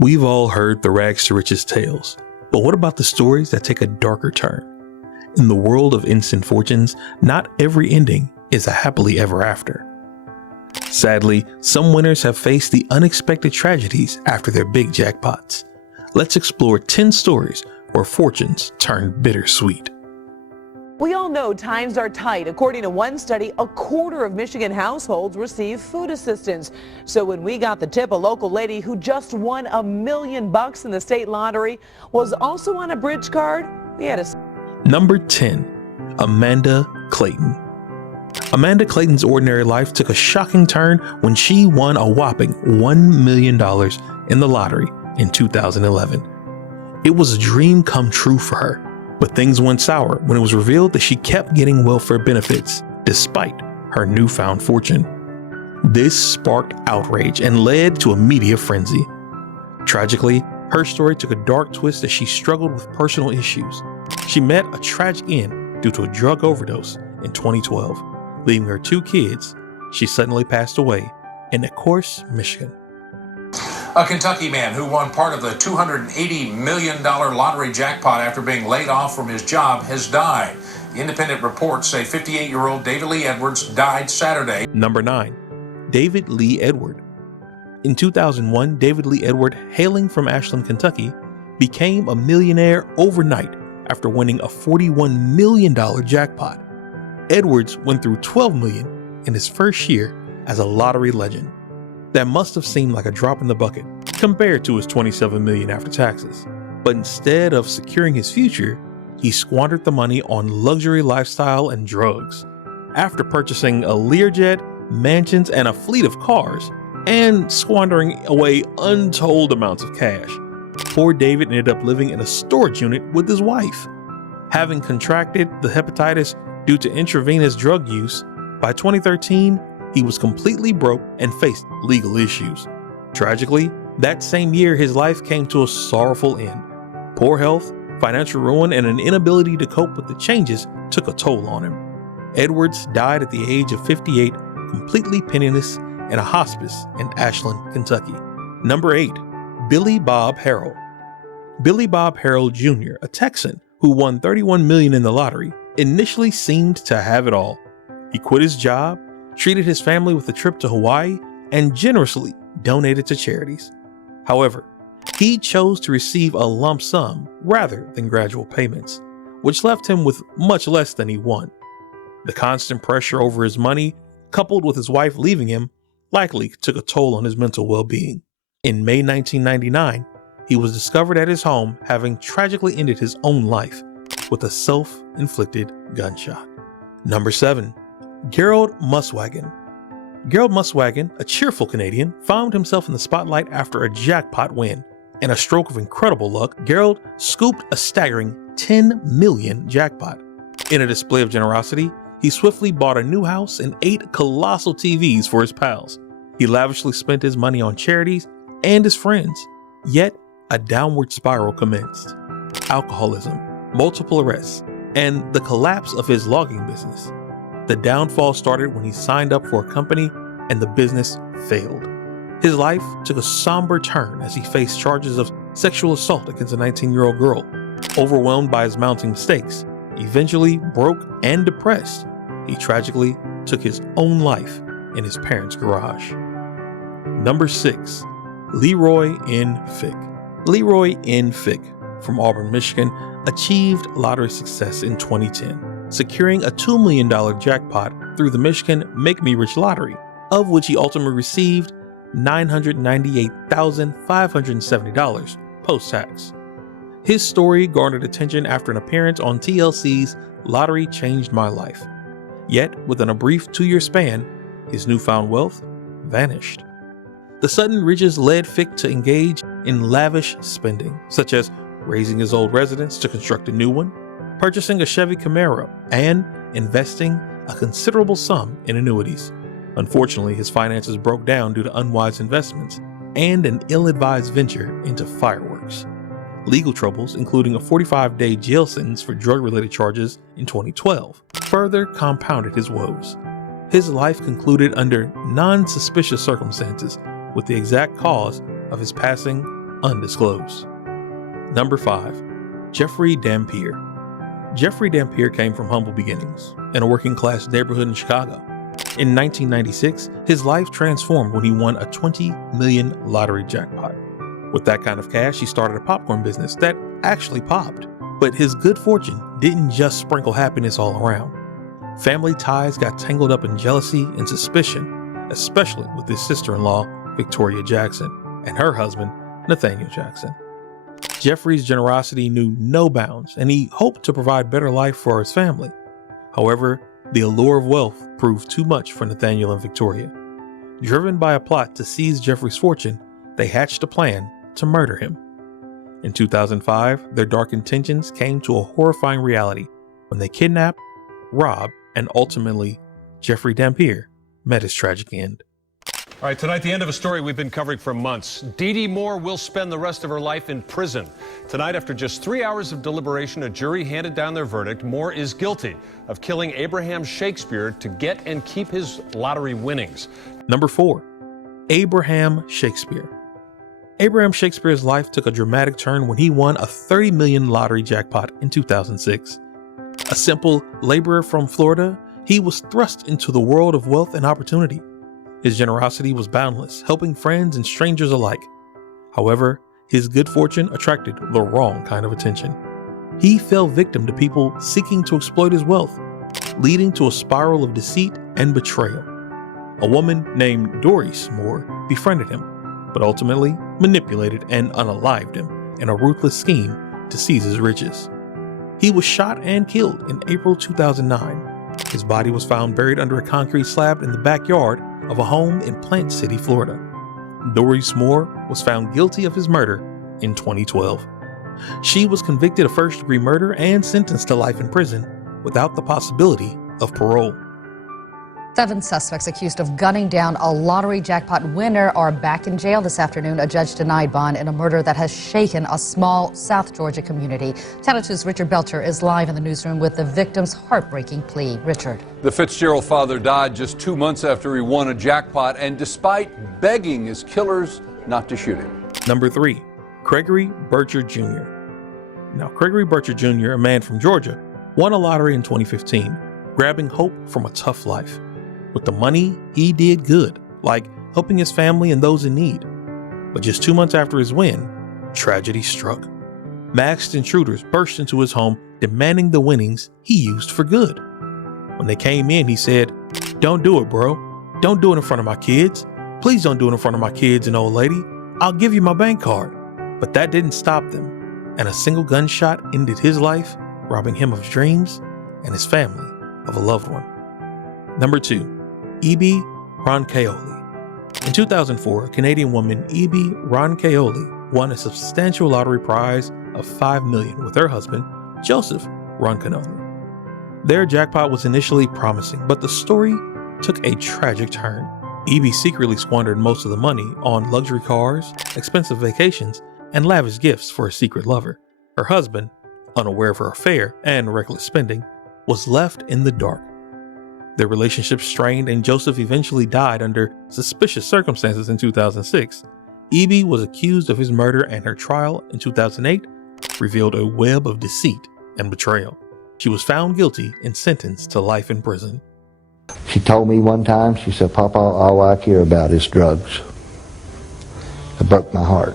We've all heard the rags to riches tales, but what about the stories that take a darker turn? In the world of instant fortunes, not every ending is a happily ever after. Sadly, some winners have faced the unexpected tragedies after their big jackpots. Let's explore 10 stories where fortunes turned bittersweet. We all know times are tight. According to one study, a quarter of Michigan households receive food assistance. So when we got the tip, a local lady who just won $1 million in the state lottery was also on a bridge card. We had a Number 10, Amanda Clayton. Amanda Clayton's ordinary life took a shocking turn when she won a whopping $1 million in the lottery in 2011. It was a dream come true for her. But things went sour when it was revealed that she kept getting welfare benefits despite her newfound fortune. This sparked outrage and led to a media frenzy. Tragically, her story took a dark twist as she struggled with personal issues. She met a tragic end due to a drug overdose in 2012, leaving her 2 kids. She suddenly passed away in Ecorse, Michigan. A Kentucky man who won part of the $280 million lottery jackpot after being laid off from his job has died. The independent reports say 58-year-old David Lee Edwards died Saturday. Number 9, David Lee Edward. In 2001, David Lee Edward, hailing from Ashland, Kentucky, became a millionaire overnight after winning a $41 million jackpot. Edwards went through $12 million in his first year as a lottery legend. That must have seemed like a drop in the bucket compared to his $27 million after taxes. But instead of securing his future, he squandered the money on luxury lifestyle and drugs. After purchasing a Learjet, mansions, and a fleet of cars, and squandering away untold amounts of cash, poor David ended up living in a storage unit with his wife. Having contracted the hepatitis due to intravenous drug use, by 2013, he was completely broke and faced legal issues. Tragically, that same year his life came to a sorrowful end. Poor health, financial ruin, and an inability to cope with the changes took a toll on him. Edwards died at the age of 58, completely penniless, in a hospice in Ashland, Kentucky. Number 8, Billy Bob Harrell. Billy Bob Harrell Jr., a Texan who won $31 million in the lottery, initially seemed to have it all. He quit his job, treated his family with a trip to Hawaii, and generously donated to charities. However, he chose to receive a lump sum rather than gradual payments, which left him with much less than he won. The constant pressure over his money, coupled with his wife leaving him, likely took a toll on his mental well-being. In May 1999, he was discovered at his home having tragically ended his own life with a self-inflicted gunshot. Number 7, Gerald Muswagon. Gerald Muswagon, a cheerful Canadian, found himself in the spotlight after a jackpot win. In a stroke of incredible luck, Gerald scooped a staggering $10 million jackpot. In a display of generosity, he swiftly bought a new house and 8 colossal TVs for his pals. He lavishly spent his money on charities and his friends. Yet, a downward spiral commenced. Alcoholism, multiple arrests, and the collapse of his logging business. The downfall started when he signed up for a company and the business failed. His life took a somber turn as he faced charges of sexual assault against a 19-year-old girl. Overwhelmed by his mounting mistakes, eventually broke and depressed, he tragically took his own life in his parents' garage. Number 6, Leroy N. Fick. Leroy N. Fick from Auburn, Michigan, achieved lottery success in 2010, securing a $2 million jackpot through the Michigan Make Me Rich lottery, of which he ultimately received $998,570 post-tax. His story garnered attention after an appearance on TLC's Lottery Changed My Life. Yet, within a brief 2-year span, his newfound wealth vanished. The sudden riches led Fick to engage in lavish spending, such as raising his old residence to construct a new one, purchasing a Chevy Camaro, and investing a considerable sum in annuities. Unfortunately, his finances broke down due to unwise investments and an ill-advised venture into fireworks. Legal troubles, including a 45-day jail sentence for drug-related charges in 2012, further compounded his woes. His life concluded under non-suspicious circumstances, with the exact cause of his passing undisclosed. Number 5. Jeffrey Dampier. Jeffrey Dampier came from humble beginnings in a working-class neighborhood in Chicago. In 1996, his life transformed when he won a $20 million lottery jackpot. With that kind of cash, he started a popcorn business that actually popped. But his good fortune didn't just sprinkle happiness all around. Family ties got tangled up in jealousy and suspicion, especially with his sister-in-law, Victoria Jackson, and her husband, Nathaniel Jackson. Jeffrey's generosity knew no bounds, and he hoped to provide better life for his family. However, the allure of wealth proved too much for Nathaniel and Victoria. Driven by a plot to seize Jeffrey's fortune, they hatched a plan to murder him. In 2005, their dark intentions came to a horrifying reality when they kidnapped, robbed, and ultimately, Jeffrey Dampier met his tragic end. All right, tonight, the end of a story we've been covering for months. Dee Dee Moore will spend the rest of her life in prison. Tonight, after just 3 hours of deliberation, a jury handed down their verdict. Moore is guilty of killing Abraham Shakespeare to get and keep his lottery winnings. Number 4. Abraham Shakespeare. Abraham Shakespeare's life took a dramatic turn when he won a $30 million lottery jackpot in 2006. A simple laborer from Florida, he was thrust into the world of wealth and opportunity. His generosity was boundless, helping friends and strangers alike. However, his good fortune attracted the wrong kind of attention. He fell victim to people seeking to exploit his wealth, leading to a spiral of deceit and betrayal. A woman named Doris Moore befriended him, but ultimately manipulated and unalived him in a ruthless scheme to seize his riches. He was shot and killed in April 2009. His body was found buried under a concrete slab in the backyard of a home in Plant City, Florida. Doris Moore was found guilty of his murder in 2012. She was convicted of first-degree murder and sentenced to life in prison without the possibility of parole. 7 suspects accused of gunning down a lottery jackpot winner are back in jail this afternoon. A judge denied bond in a murder that has shaken a small South Georgia community. Channel 2's Richard Belcher is live in the newsroom with the victim's heartbreaking plea. Richard. The Fitzgerald father died just 2 months after he won a jackpot, and despite begging his killers not to shoot him. Number 3. Gregory Bircher Jr. Now, Gregory Bircher Jr., a man from Georgia, won a lottery in 2015, grabbing hope from a tough life. With the money, he did good, like helping his family and those in need. But just 2 months after his win, tragedy struck. Masked intruders burst into his home, demanding the winnings he used for good. When they came in, he said, "Don't do it, bro. Don't do it in front of my kids. Please don't do it in front of my kids and old lady. I'll give you my bank card." But that didn't stop them, and a single gunshot ended his life, robbing him of dreams and his family of a loved one. Number 2. Ibi Roncaoli. In 2004, a Canadian woman, Ibi Roncaoli, won a substantial lottery prize of $5 million with her husband, Joseph Roncaoli. Their jackpot was initially promising, but the story took a tragic turn. Ibi secretly squandered most of the money on luxury cars, expensive vacations, and lavish gifts for a secret lover. Her husband, unaware of her affair and reckless spending, was left in the dark. Their relationship strained, and Joseph eventually died under suspicious circumstances in 2006. Ibi was accused of his murder, and her trial in 2008 revealed a web of deceit and betrayal. She was found guilty and sentenced to life in prison. She told me one time, she said, "Papa, all I care about is drugs." It broke my heart.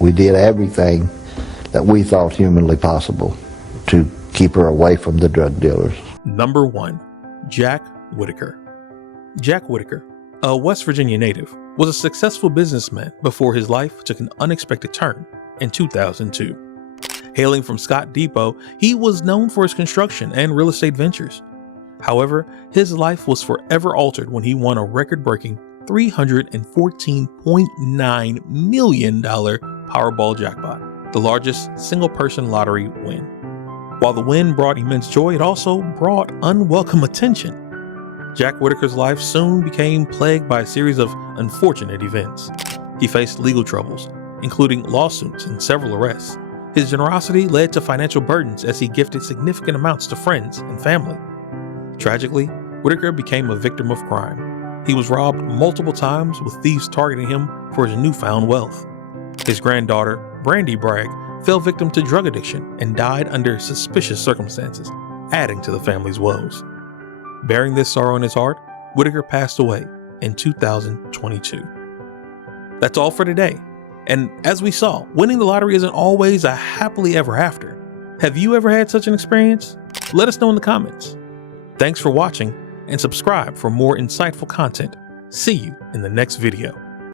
We did everything that we thought humanly possible to keep her away from the drug dealers. Number 1. Jack Whitaker. Jack Whitaker, a West Virginia native, was a successful businessman before his life took an unexpected turn in 2002. Hailing from Scott Depot, he was known for his construction and real estate ventures. However, his life was forever altered when he won a record-breaking $314.9 million Powerball jackpot, the largest single-person lottery win. While the win brought immense joy, it also brought unwelcome attention. Jack Whitaker's life soon became plagued by a series of unfortunate events. He faced legal troubles, including lawsuits and several arrests. His generosity led to financial burdens as he gifted significant amounts to friends and family. Tragically, Whitaker became a victim of crime. He was robbed multiple times, with thieves targeting him for his newfound wealth. His granddaughter, Brandy Bragg, fell victim to drug addiction and died under suspicious circumstances, adding to the family's woes. Bearing this sorrow in his heart, Whitaker passed away in 2022. That's all for today. And as we saw, winning the lottery isn't always a happily ever after. Have you ever had such an experience? Let us know in the comments. Thanks for watching, and subscribe for more insightful content. See you in the next video.